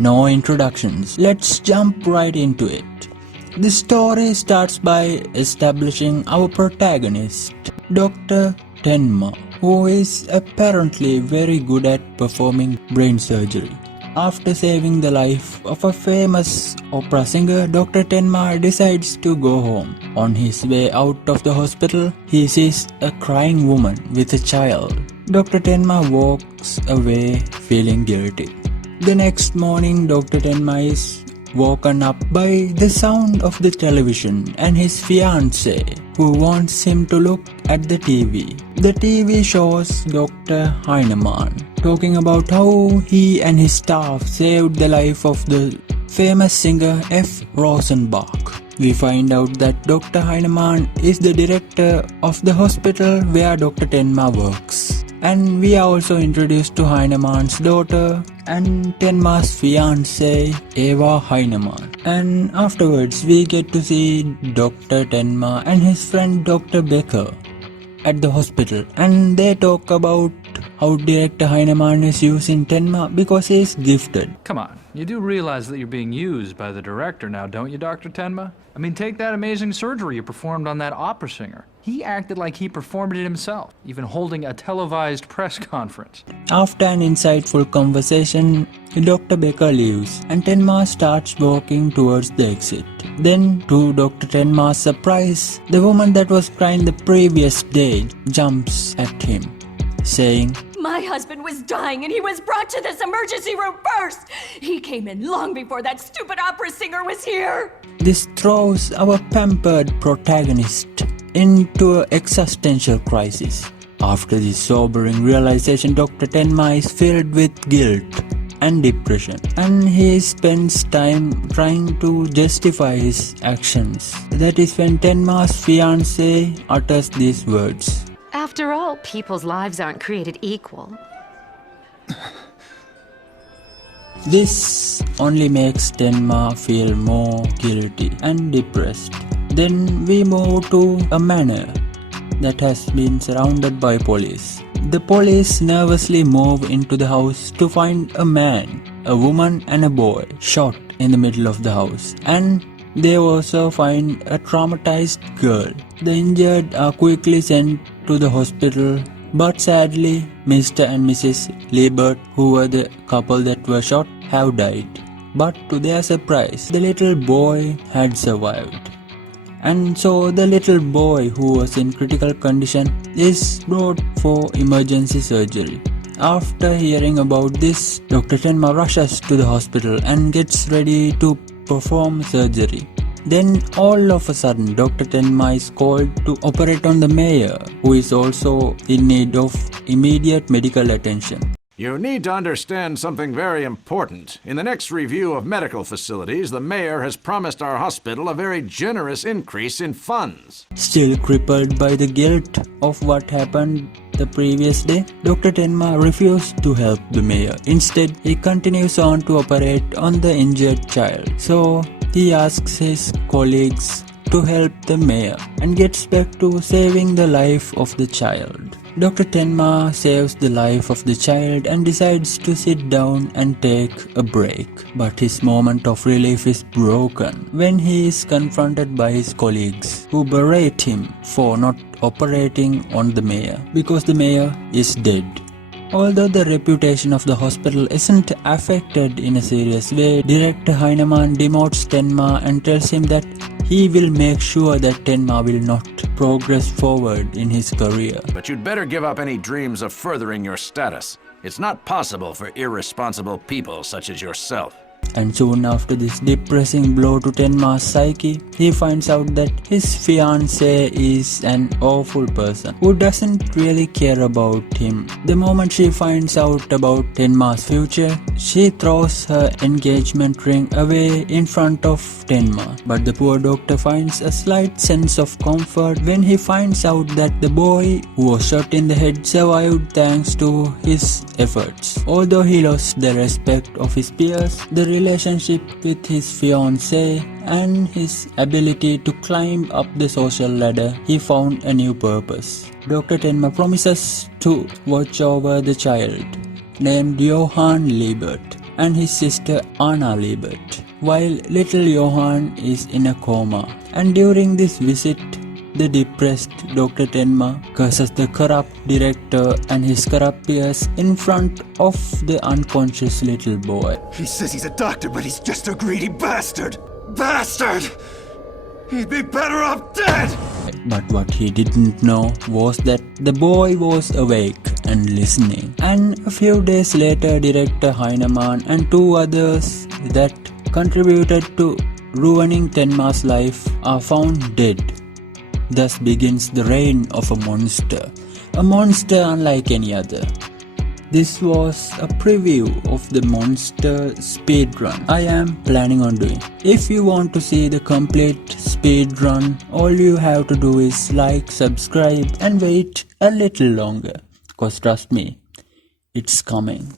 No introductions, let's jump right into it. The story starts by establishing our protagonist, Dr. Tenma, who is apparently very good at performing brain surgery. After saving the life of a famous opera singer, Dr. Tenma decides to go home. On his way out of the hospital, he sees a crying woman with a child. Dr. Tenma walks away feeling guilty. The next morning, Dr. Tenma is woken up by the sound of the television and his fiancée, who wants him to look at the TV. The TV shows Dr. Heinemann talking about how he and his staff saved the life of the famous singer F. Rosenbach. We find out that Dr. Heinemann is the director of the hospital where Dr. Tenma works. And we are also introduced to Heinemann's daughter and Tenma's fiancée, Eva Heinemann. And afterwards, we get to see Dr. Tenma and his friend Dr. Becker at the hospital. And they talk about how Director Heinemann is using Tenma because he is gifted. Come on, you do realize that you're being used by the director now, don't you, Dr. Tenma? I mean, take that amazing surgery you performed on that opera singer. He acted like he performed it himself, even holding a televised press conference. After an insightful conversation, Dr. Becker leaves and Tenma starts walking towards the exit. Then, to Dr. Tenma's surprise, the woman that was crying the previous day jumps at him, saying, "My husband was dying and he was brought to this emergency room first! He came in long before that stupid opera singer was here!" This throws our pampered protagonist into an existential crisis. After this sobering realization, Dr. Tenma is filled with guilt and depression, and he spends time trying to justify his actions. That is when Tenma's fiancée utters these words. After all, people's lives aren't created equal. This only makes Tenma feel more guilty and depressed. Then we move to a manor that has been surrounded by police. The police nervously move into the house to find a man, a woman and a boy shot in the middle of the house, and they also find a traumatized girl. The injured are quickly sent to the hospital, but sadly Mr. and Mrs. Liebert, who were the couple that were shot, have died. But to their surprise, the little boy had survived. And so the little boy, who was in critical condition, is brought for emergency surgery. After hearing about this, Dr. Tenma rushes to the hospital and gets ready to perform surgery. Then all of a sudden, Dr. Tenma is called to operate on the mayor, who is also in need of immediate medical attention. You need to understand something very important. In the next review of medical facilities, the mayor has promised our hospital a very generous increase in funds. Still crippled by the guilt of what happened the previous day, Dr. Tenma refused to help the mayor. Instead, he continues on to operate on the injured child. So he asks his colleagues to help the mayor and gets back to saving the life of the child. Dr. Tenma saves the life of the child and decides to sit down and take a break. But his moment of relief is broken when he is confronted by his colleagues, who berate him for not operating on the mayor because the mayor is dead. Although the reputation of the hospital isn't affected in a serious way, Director Heinemann demotes Tenma and tells him that he will make sure that Tenma will not progress forward in his career. But you'd better give up any dreams of furthering your status. It's not possible for irresponsible people such as yourself. And soon after this depressing blow to Tenma's psyche, he finds out that his fiancée is an awful person who doesn't really care about him. The moment she finds out about Tenma's future, she throws her engagement ring away in front of Tenma. But the poor doctor finds a slight sense of comfort when he finds out that the boy who was shot in the head survived thanks to his efforts. Although he lost the respect of his peers, the relationship with his fiancée and his ability to climb up the social ladder, he found a new purpose. Dr. Tenma promises to watch over the child named Johann Liebert and his sister Anna Liebert, while little Johann is in a coma. And during this visit, the depressed Dr. Tenma curses the corrupt director and his corrupt peers in front of the unconscious little boy. He says he's a doctor, but he's just a greedy bastard! Bastard! He'd be better off dead! But what he didn't know was that the boy was awake and listening. And a few days later, director Heinemann and two others that contributed to ruining Tenma's life are found dead. Thus begins the reign of a monster unlike any other. This was a preview of the monster speedrun I am planning on doing. If you want to see the complete speedrun, all you have to do is like, subscribe and wait a little longer. Cause trust me, it's coming.